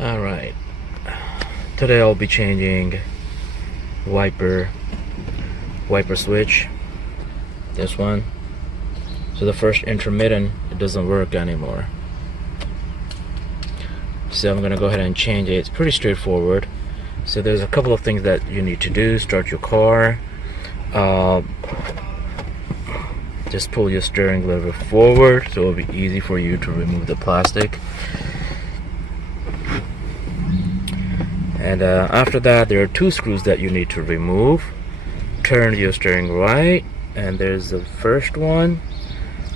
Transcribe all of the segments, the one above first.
Alright, today I'll be changing wiper switch, this one. So the first intermittent, it doesn't work anymore, so I'm gonna go ahead and change it. It's pretty straightforward. So there's a couple of things that you need to do. Start your car, just pull your steering lever forward so it'll be easy for you to remove the plastic. And after that, there are two screws that you need to remove. Turn your steering right, and there's the first one,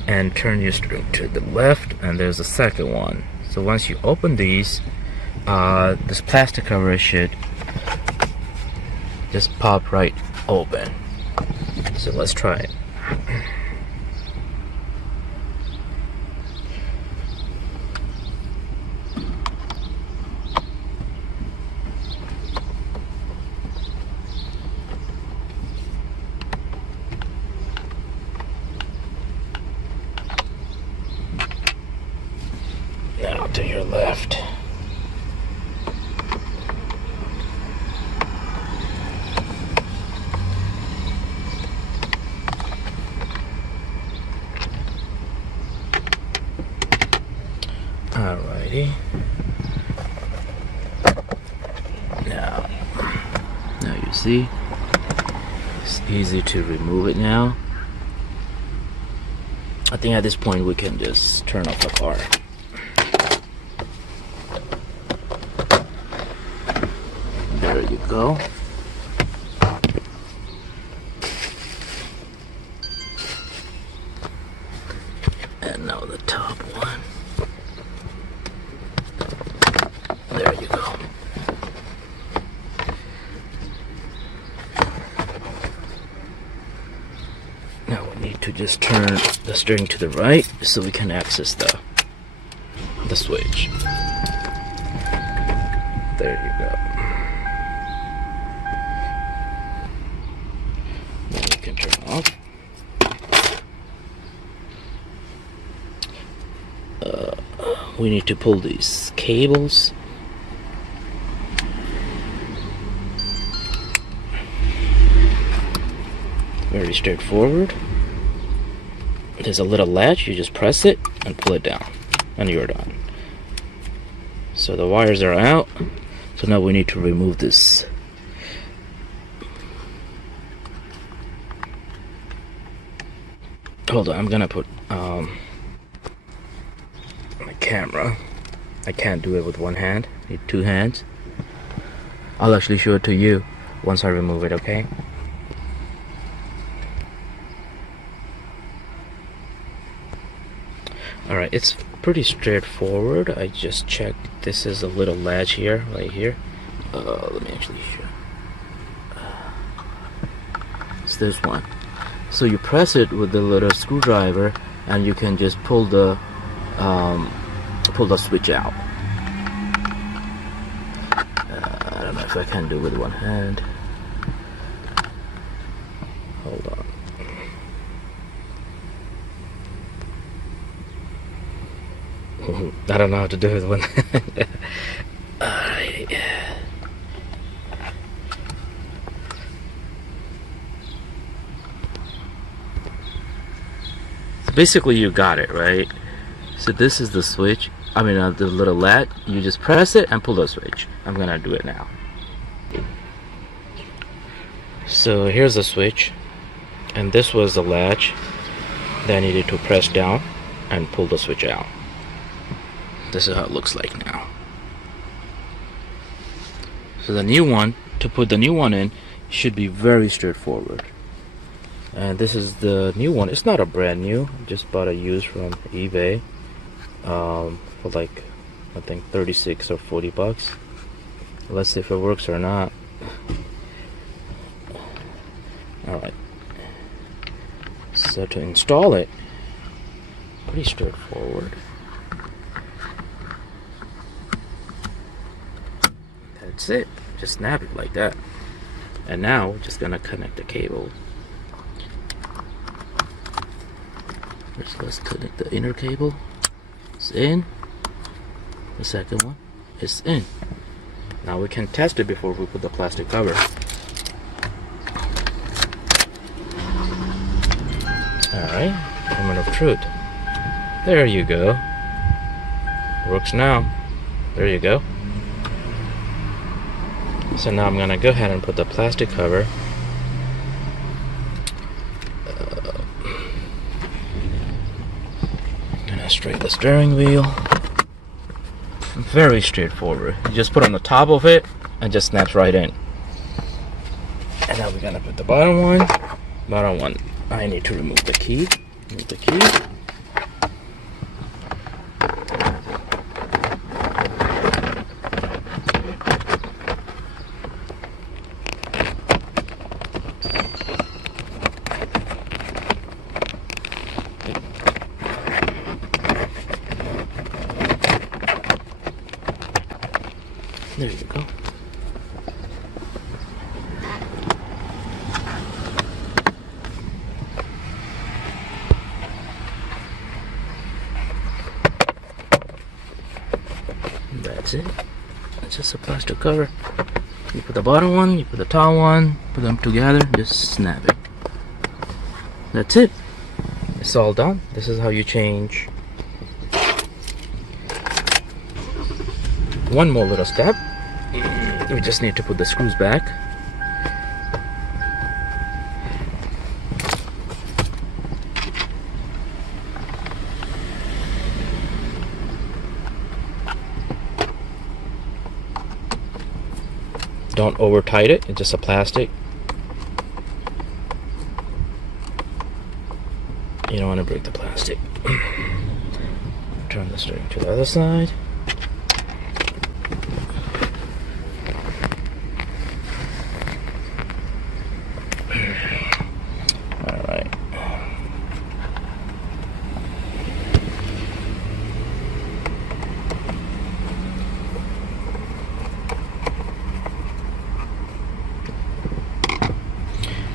and turn your steering to the left, and there's the second one. So once you open these, this plastic cover should just pop right open. So let's try it. Now to your left. Alrighty. Now you see, it's easy to remove it now. I think at this point we can just turn off the car. There you go. And now the top one. There you go. Now we need to just turn the steering to the right so we can access the switch. There you go. Now you can turn off. We need to pull these cables. Very straightforward. There's a little latch, you just press it and pull it down, and you're done. So the wires are out. So now we need to remove this. Hold on, I'm gonna put my camera. I can't do it with one hand, need two hands. I'll actually show it to you once I remove it, okay? Alright, it's pretty straightforward. I just checked. This is a little latch here, right here. Let me actually show. It's this one. So you press it with the little screwdriver, and you can just pull the switch out. I don't know if I can do it with one hand. Hold on. I don't know how to do it with one hand. Alright. So basically you got it, right? So this is the switch. I mean the little latch. You just press it and pull the switch. I'm gonna do it now. So here's the switch, and this was the latch that I needed to press down and pull the switch out. This is how it looks like now. So the new one, to put the new one in, should be very straightforward. And this is the new one. It's not a brand new. I just bought a used from eBay for like, I think 36 or 40 bucks. Let's see if it works or not. Alright. So to install it, pretty straightforward. That's it. Just snap it like that. And now we're just gonna connect the cable. First, let's connect the inner cable. It's in. The second one. is in. Now we can test it before we put the plastic cover. Alright, moment of truth. There you go. Works now. There you go. So now I'm gonna go ahead and put the plastic cover. Gonna straighten the steering wheel. Very straightforward. You just put on the top of it and just snaps right in. And now we're gonna put the bottom one. Bottom one. I need to remove the key. Remove the key. There you go. That's it. It's just a plastic cover. You put the bottom one, you put the top one, put them together, just snap it. That's it. It's all done. This is how you change. One more little step. We just need to put the screws back. Don't over tight it, it's just a plastic. You don't want to break the plastic. Turn the steering to the other side. Alright.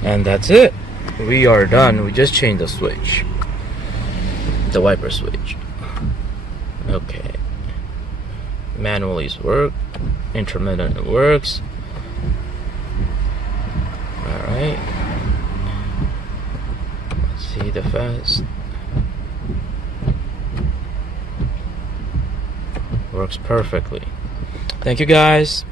And that's it. We are done. We just changed the switch. The wiper switch. Okay. Manually work. Intermittent works. Alright. Let's see the fast. Works perfectly. Thank you guys.